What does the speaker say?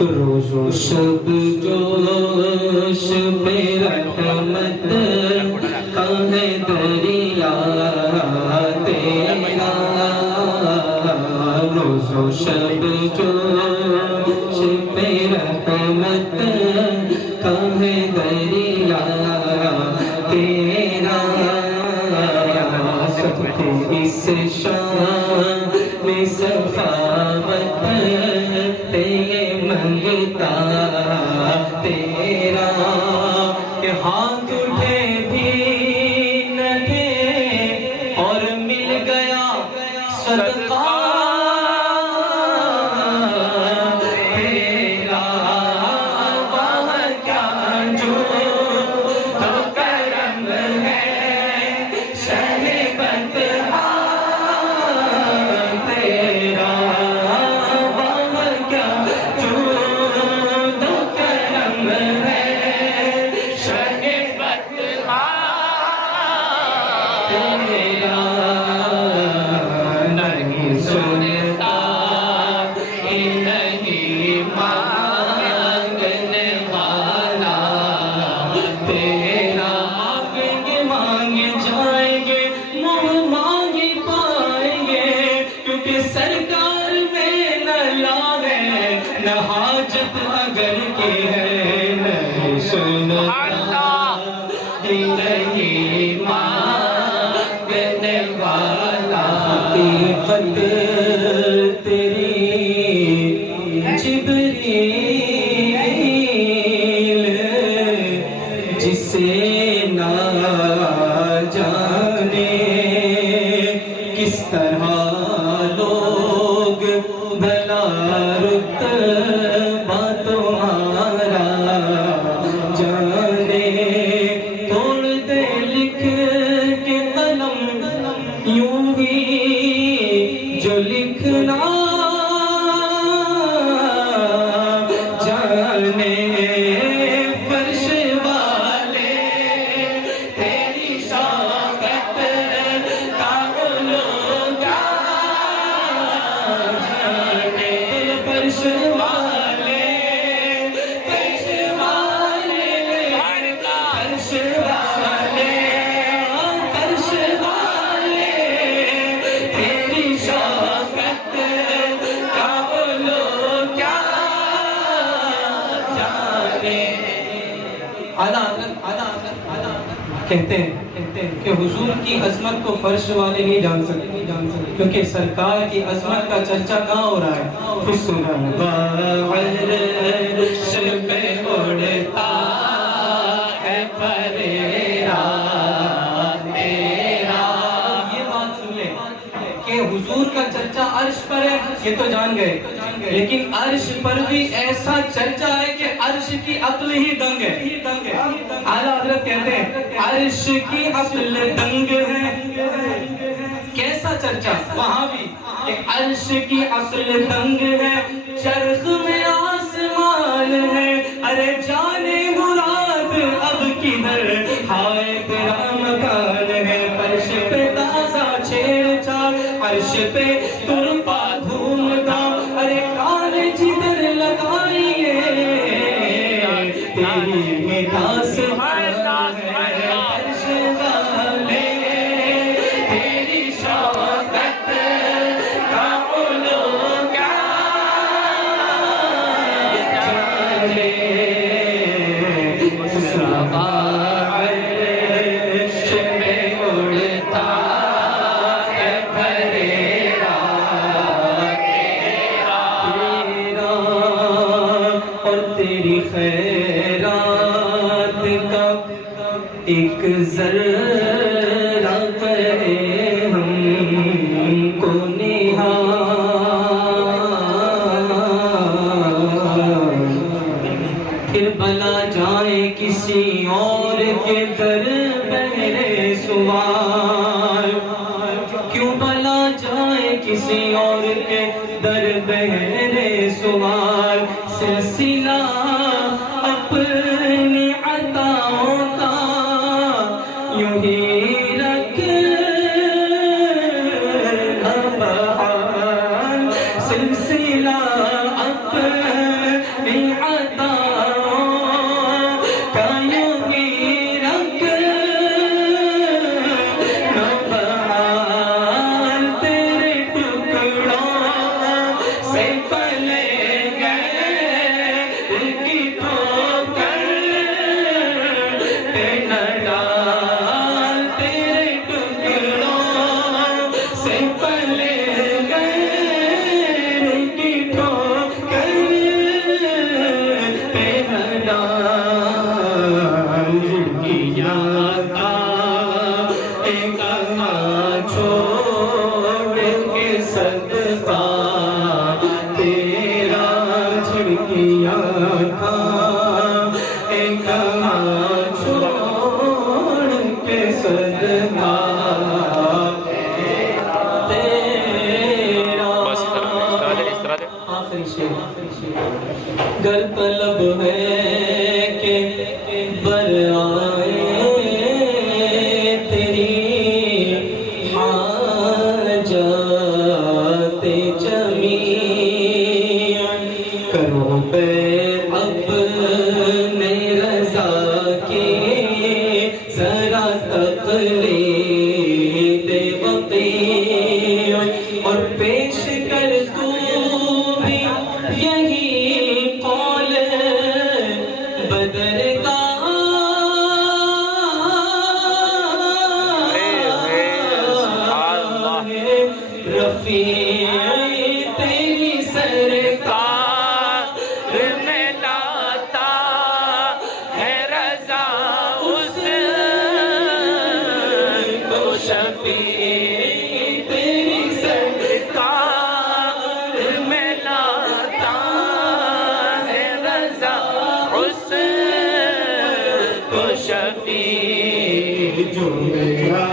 روز و شب جوش میں رحمت کا ہے دریا تیرا، روز و شب جوش میں رحمت کا ہے دریا تیرا، سب اس شان میں سخاوت منگتا تیرا، کہ ہاتھ اٹھے بھی نہ تھے اور مل گیا صدقہ تیرا، وہاں کیا جو تو کرم ہے شہ بطحا تیرا، نہیں سنتا نہیں مانگنے والا تیرا، مانگیں مانگے جائیں گے منہ مانگی پائیں گے، کیونکہ سرکار میں نہ لا ہے نہ حاجت اگر کی ہے، نہیں سنتا نہیں مانگنے والا، حقیقت تیری جبریل جسے نہ جانے کس طرح لوگ بھلا رتبہ تمہارا جانے، توڑ دے لکھ کے قلم یوں ہی جو لکھنا جانے، فرش والے تیری شوقت کا علو کیا جانے، فرش والے فرش والے فرش والے فرش والے تیری شوقت کا علو کیا جانے۔ کہتے ہیں کہ حضور کی عظمت کو فرش والے نہیں جان سکتے، کیونکہ سرکار کی عظمت کا چرچا کہاں ہو رہا ہے؟ عرش پہ اڑتا ہے پریرا تیرا، یہ بات سن لے کہ حضور کا چرچا عرش پر ہے، یہ تو جان گئے، لیکن عرش پر بھی ایسا چرچا ہے کہ عرش کی عقل ہی دنگ ہے۔ اعلیٰ حضرت کہتے ہیں عرش کی عقل دنگ ہے، کیسا چرچا وہاں بھی کہ عرش کی عقل دنگ ہے، چرخ میں آسمان ہے، ارے جانے مراد اب کدھر ہائے تیرا مکان ہے، فرش پہ تازہ چھیڑ چھاڑ، عرش پہ ترپا دھوم دھام، ارے کان جدھر لگائیے تیری میراث ہے، فرش والے تیری شوقت کا علو کیا جانے، عرش میں اڑتا ہے پریرا تیرا، اور تیری خیرات کا ایک ذرہ پہ ہم کو نہاد، پھر بھلا جائے کسی اور کے در بہرے سوال، کیوں بھلا جائے کسی اور کے در بہرے سوال، سلسلہ اپنی عطاؤں کا یوں ہی رکھ بحال، سلسلہ اپنی گر طلب ہے کہ بر آئے تیری حاجات جمیع، کرو بیعت اپنے رضا کی ذرا تقلید وقیع، اور پیش کر تو بھی یہی قول بدر کا، رفیع تیری سرکار میں لاتا ہے رضا اس کو، شفیع تیری سرکار میں لاتا ہے رضا اس کو، شفیع جو میرا